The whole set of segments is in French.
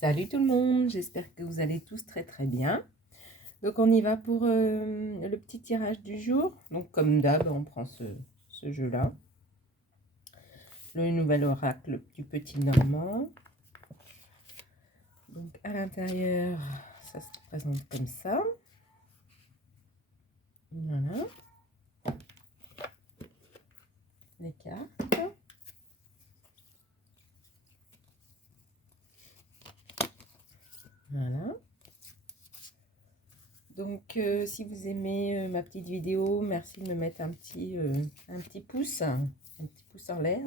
Salut tout le monde, j'espère que vous allez tous très bien. Donc on y va pour le petit tirage du jour. Donc comme d'hab, on prend ce jeu-là. Le nouvel oracle du petit Normand. Donc à l'intérieur, ça se présente comme ça. Voilà. Les cartes. Voilà. Donc si vous aimez ma petite vidéo, merci de me mettre un petit pouce en l'air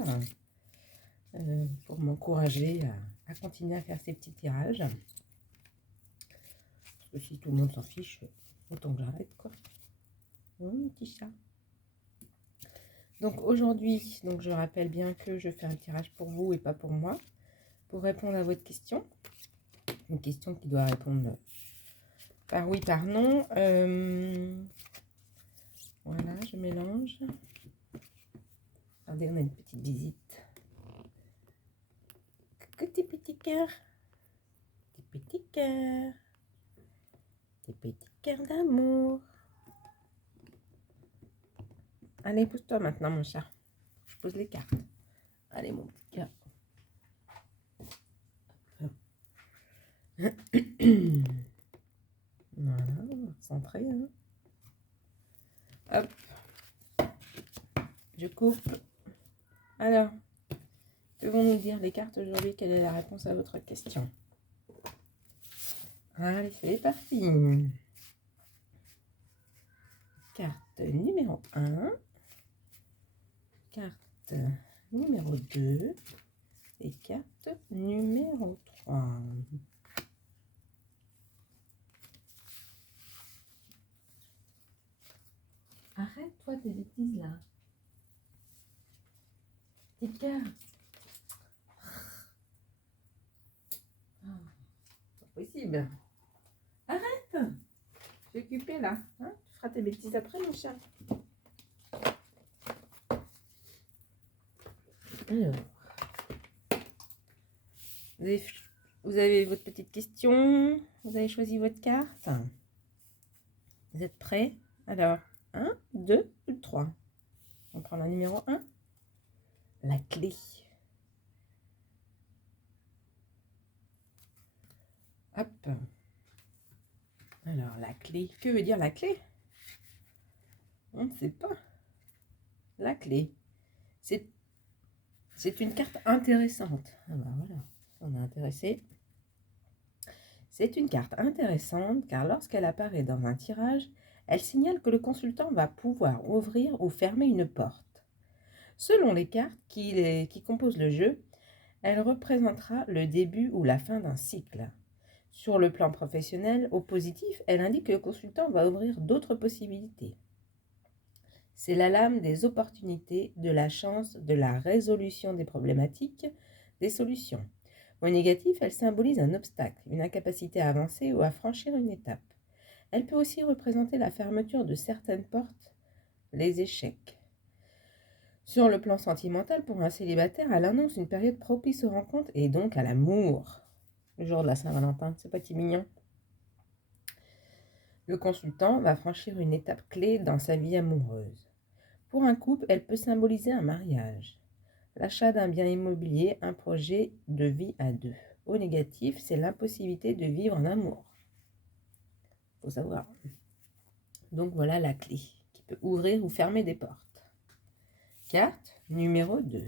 pour m'encourager à continuer à faire ces petits tirages. Parce que si tout le monde s'en fiche, autant que j'arrête quoi. Mon petit chat. Donc aujourd'hui, je rappelle bien que je fais un tirage pour vous et pas pour moi, pour répondre à votre question. Une question qui doit répondre par oui, par non. Voilà, je mélange. Regardez, on a une petite visite. Coucou petit cœur. Des petits cœurs. Des petits cœurs d'amour. Allez, pousse-toi maintenant, mon chat. Je pose les cartes. Allez, mon petit cœur. Voilà, on va centrer. Hein. Hop. Je coupe. Alors, que vont nous dire les cartes aujourd'hui? Quelle est la réponse à votre question? Allez, c'est parti. Carte numéro 1. Carte numéro 2. Et carte numéro 3. Arrête-toi tes bêtises là. Petite carte. Pas possible. Arrête. Je suis occupée là. Hein, tu feras tes bêtises après, mon chat. Alors. Vous avez votre petite question. Vous avez choisi votre carte. Vous êtes prêts? Alors, 1, 2 ou 3? On prend la numéro 1. La clé. Hop. Alors, la clé. Que veut dire la clé? On ne sait pas. La clé. C'est une carte intéressante. Ah ben voilà, on est intéressé. C'est une carte intéressante car lorsqu'elle apparaît dans un tirage, elle signale que le consultant va pouvoir ouvrir ou fermer une porte. Selon les cartes qui composent le jeu, elle représentera le début ou la fin d'un cycle. Sur le plan professionnel, au positif, elle indique que le consultant va ouvrir d'autres possibilités. C'est la lame des opportunités, de la chance, de la résolution des problématiques, des solutions. Au négatif, elle symbolise un obstacle, une incapacité à avancer ou à franchir une étape. Elle peut aussi représenter la fermeture de certaines portes, les échecs. Sur le plan sentimental, pour un célibataire, elle annonce une période propice aux rencontres et donc à l'amour. Le jour de la Saint-Valentin, c'est pas si mignon. Le consultant va franchir une étape clé dans sa vie amoureuse. Pour un couple, elle peut symboliser un mariage, l'achat d'un bien immobilier, un projet de vie à deux. Au négatif, c'est l'impossibilité de vivre en amour. Faut savoir. Donc voilà la clé qui peut ouvrir ou fermer des portes. Carte numéro 2.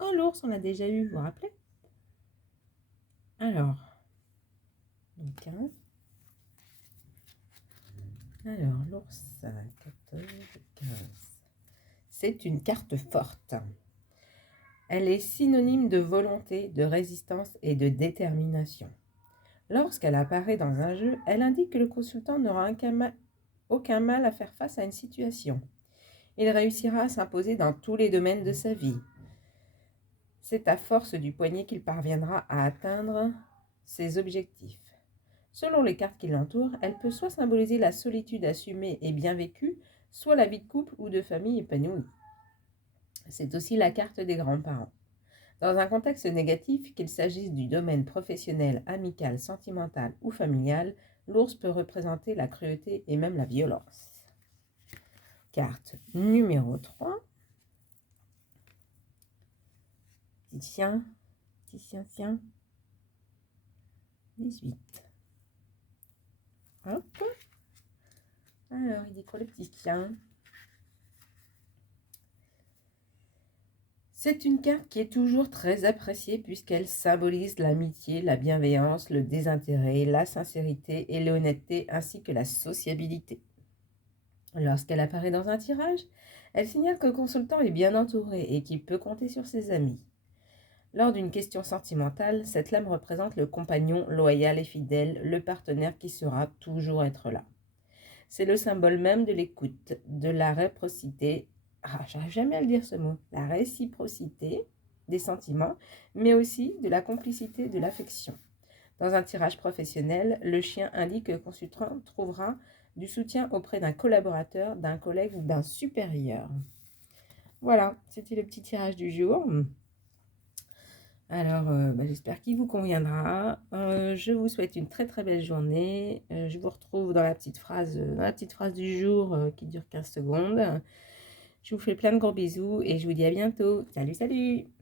Oh, l'ours, on l'a déjà eu, vous vous rappelez? Alors, donc, hein. Alors, l'ours, 14, 15. C'est une carte forte. Elle est synonyme de volonté, de résistance et de détermination. Lorsqu'elle apparaît dans un jeu, elle indique que le consultant n'aura aucun mal à faire face à une situation. Il réussira à s'imposer dans tous les domaines de sa vie. C'est à force du poignet qu'il parviendra à atteindre ses objectifs. Selon les cartes qui l'entourent, elle peut soit symboliser la solitude assumée et bien vécue, soit la vie de couple ou de famille épanouie. C'est aussi la carte des grands-parents. Dans un contexte négatif, qu'il s'agisse du domaine professionnel, amical, sentimental ou familial, l'ours peut représenter la cruauté et même la violence. Carte numéro 3. Petit chien, chien. 18. Hop. Alors, il dit quoi le petit chien? C'est une carte qui est toujours très appréciée puisqu'elle symbolise l'amitié, la bienveillance, le désintérêt, la sincérité et l'honnêteté ainsi que la sociabilité. Lorsqu'elle apparaît dans un tirage, elle signale que le consultant est bien entouré et qu'il peut compter sur ses amis. Lors d'une question sentimentale, cette lame représente le compagnon loyal et fidèle, le partenaire qui saura toujours être là. C'est le symbole même de l'écoute, de la réciprocité, j'arrive jamais à le dire ce mot, la réciprocité des sentiments, mais aussi de la complicité de l'affection. Dans un tirage professionnel, le chien indique que le consultant trouvera du soutien auprès d'un collaborateur, d'un collègue ou d'un supérieur. Voilà, c'était le petit tirage du jour. Alors, j'espère qu'il vous conviendra. Je vous souhaite une très très belle journée. Je vous retrouve dans la petite phrase du jour qui dure 15 secondes. Je vous fais plein de gros bisous et je vous dis à bientôt. Salut, salut!